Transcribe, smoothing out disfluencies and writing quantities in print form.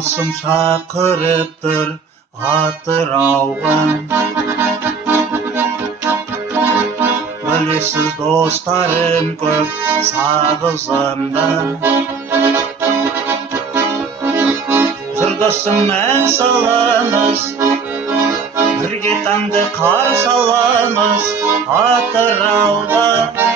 досым шақырып тұр Атырауға. Білесіз достарым көп сағызымда. Досым ән саламыз, бірге таңды қарсы аламыз Атырауда.